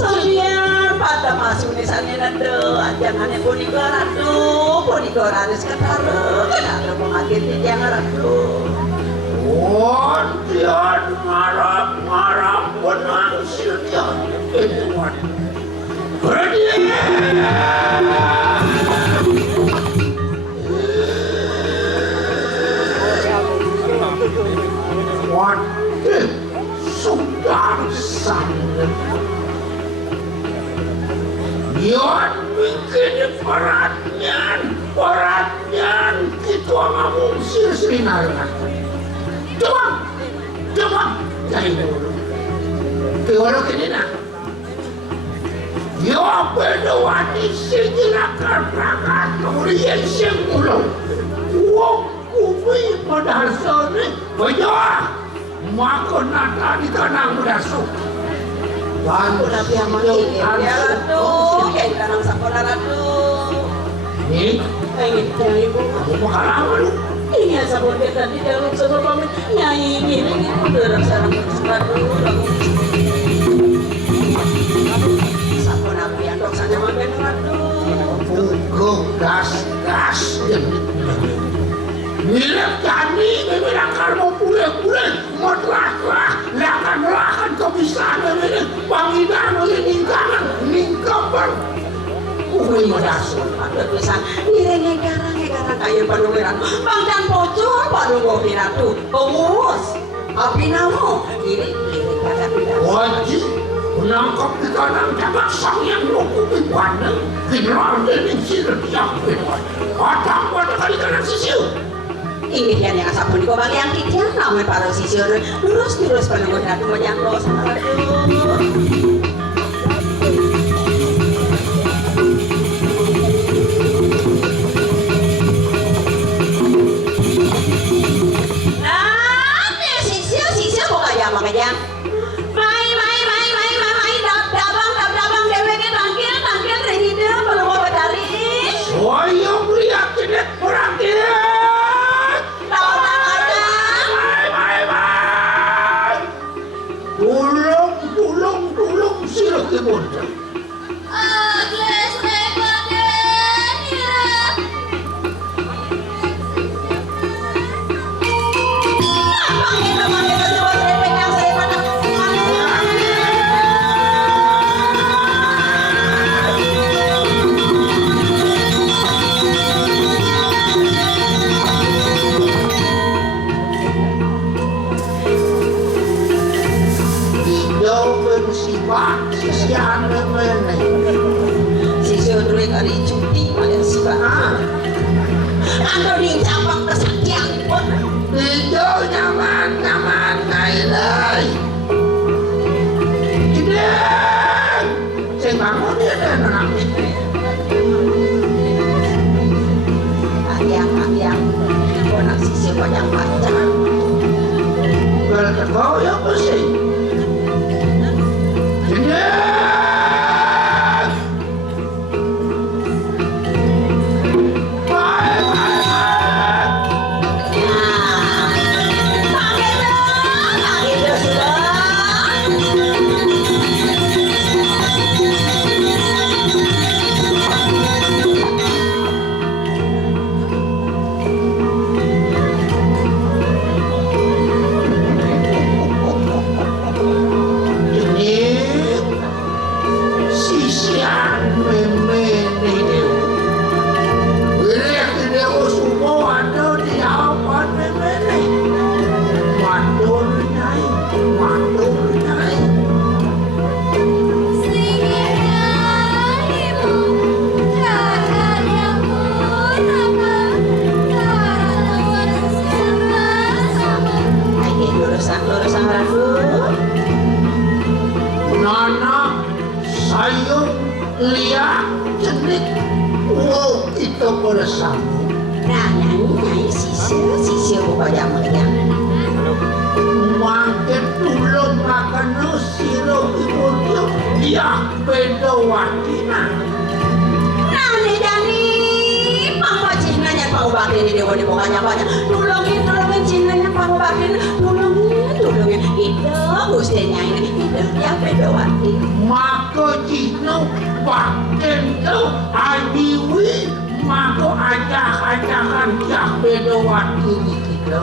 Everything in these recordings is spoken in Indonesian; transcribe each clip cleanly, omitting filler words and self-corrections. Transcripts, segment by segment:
Sampeyan pada masuk di sana nado, jangan punika ratu, punika raris ketara, kenapa mengakhir di jangan ratu. Wantian marah benang silian ewan. Wanti sudah sangat. Yon bikin perhatian kita ngomong siri narang. Coba, cari dulu. Kewala kenina. Yo berdua di segerakan rakan nulian semulung. Wong kubi pada hasilnya banyak. Makan nata di tanah mudasuk. Aku nabi aman ini ya ratu, kayak tanang sekolah ratu. Nih, Yang ibu. kamu bakal apa lu? Iya sabun kita di dalam sama pamit nyai ini udah sarang ratu. Sabun api yang dok saja makan ratu. Pukul gas. Milik kami memang kamu pulih mutlaklah lakan kebiasaan memang panggilan ningkapan kuwi modasun Ada tulisan nireng garang kayak panuweran bangdan pocor panunggo ratu pengurus api namo kiri kakak wajib menangkap di tanah jabat sang yang mengukupi pandang general dan insiden yang bebas patah pada kali kanan sisiu. Ini yang asap pun kau bagi yang kicau namun para sisir lurus penunggu ratu menjangkau sama ratu. Tulung sila kibunta. Agnes Megaden hirap. Sisian memene. Sisir dulu kali cuti malah si bah. Ando di cabang kesaktian pun. Itu nyaman kailai. Tidak. Saya bangun dia dan nangis. Ayang, kau nak sisir banyak macam. Kalau kau yang bersih. Lihat jenik wow itu bersama Nah nyai sisir banyak melihat makin tulung makan siro ibu dia beda wakina Nah nih Dani Papa cinanya Pak Ubakir ini dewa di bawahnya banyak Tulungin cinanya Pak Ubakir Tulungin itu Gustinya ini itu dia Bedawati. Maka Cino Bakken tuh Adiwi maka ajak-ajakan Cak Bedawati gitu.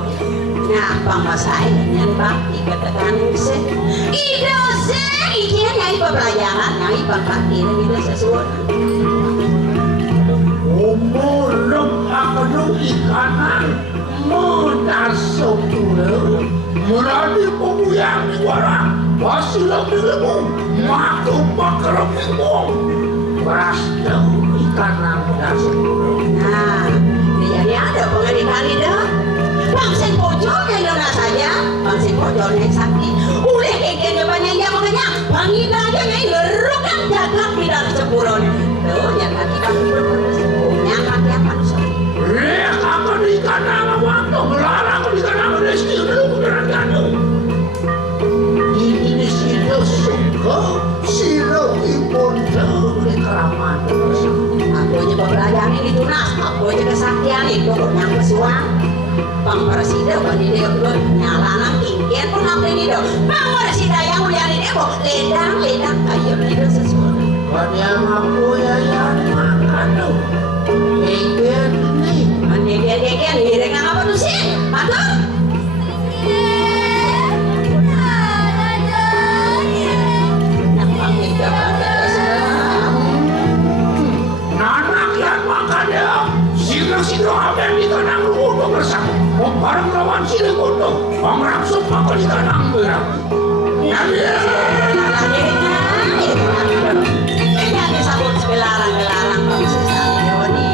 Nah, pamasahin yang bakti katakan sih. Itu sih, ini nyai pembelajaran, nyai pembakti itu sesuatu. Umulung aku ikanan menasuk dulu. Meradi pembuyang di warang, wasilah dirimu, maka makrab dirimu. Beras jauh ikanan menasuk dulu. Nah, jadi ada pengadilan itu. Bangsin pojolnya Yona saja, bangsin pojolnya sakti. Uleh keke depannya ya makanya panggil aja nyai lerukan jagat bidang sepuluh. Tuh, yang kaki kamu punya kaki apa nusa? Aku di kanan waktu melarang di kanan resti dulu beneran gantung. Ini silo suka, silo impun di keramat. Aku aja pembelajaran ini tunas, aku aja kesaktian itu yang kesuang. Bang Presiden bani dia dulu nyalanan tinggian pun apa ini dong. Bang Presiden yang mulia ini kok ledang ayo itu sesuatu. Pada aku ya yang makan dong. Tinggian ini. Dekian hirengan apa tuh sih? Aduh. Nampak tidak pakai keselam. Nanak yang makan ya. Silo apa yang di kanang ludo bersama. Barang lawan silo ludo. Orang sumpah kalau di kanang berang. Nabi. Ini ada sabun gelarang bangsa Sarioni.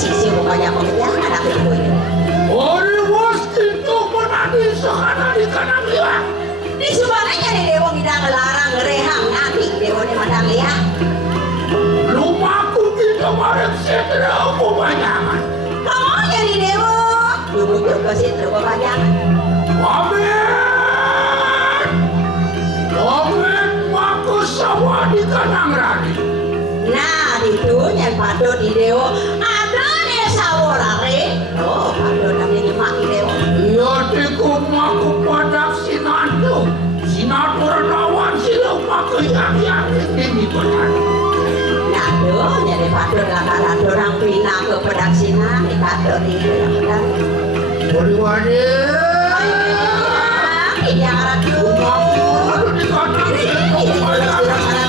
Sisi mukanya pekerjaan anak ibu ini. Ori bos itu menadi sekana di kanan lihat. Di sebenarnya di dewa kita ngelarang ngerehang nanti dewa ini mandang lihat. Rumahku kita kemarin setelah kebanyakan. Kamu jadi dewa, bujuk ke situ kebanyakan. Amin. Amin. Aku sawah di kanang rani. Nah, itu yang patut di dewa. Ada nih saworare. Oh, patut nanti nyemak di dewa. Iya tikut maku pada sinandu. Sinandu renawan silau maku yang ini benar. Nah, tuh jadi patut lakaran orang pina ke pedaksinan. Patut di dewa. Wadi-wadi. Iya, ratu. Rumahku ada di kanang silau kebanyakan.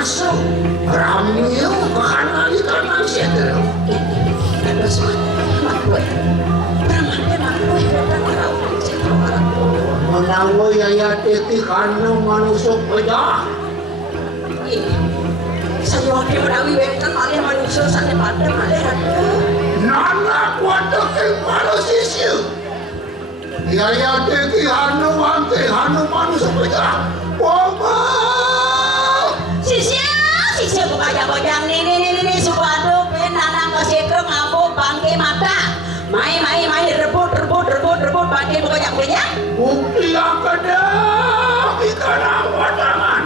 masuk ramiu ke kanan di kanan situ. Terus makhluk Brahmanya makhluk datang orang cerita orang Menawa yaya teti kanu manusuk bedah. ini saya wakil menawi webkan malih manusia sana pada malih ada Nana kuat ke manusia. Yaya teti hanu wante hanu manusuk bedah. Mama. Sisia bukajang-bajang ini suatu penanang kesetrum aku bangke mata mai rebut bangke bukajang-bajang Bukti yang kedap ikan wadangan.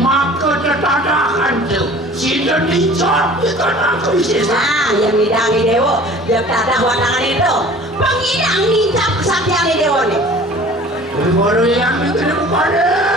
Maka tetadakan tu si dicop ikan kewisesan. nah yang didangi dewa yang tadah wadangan itu pengidang dicap kesaktian dewa nih Baru yang bikin kepada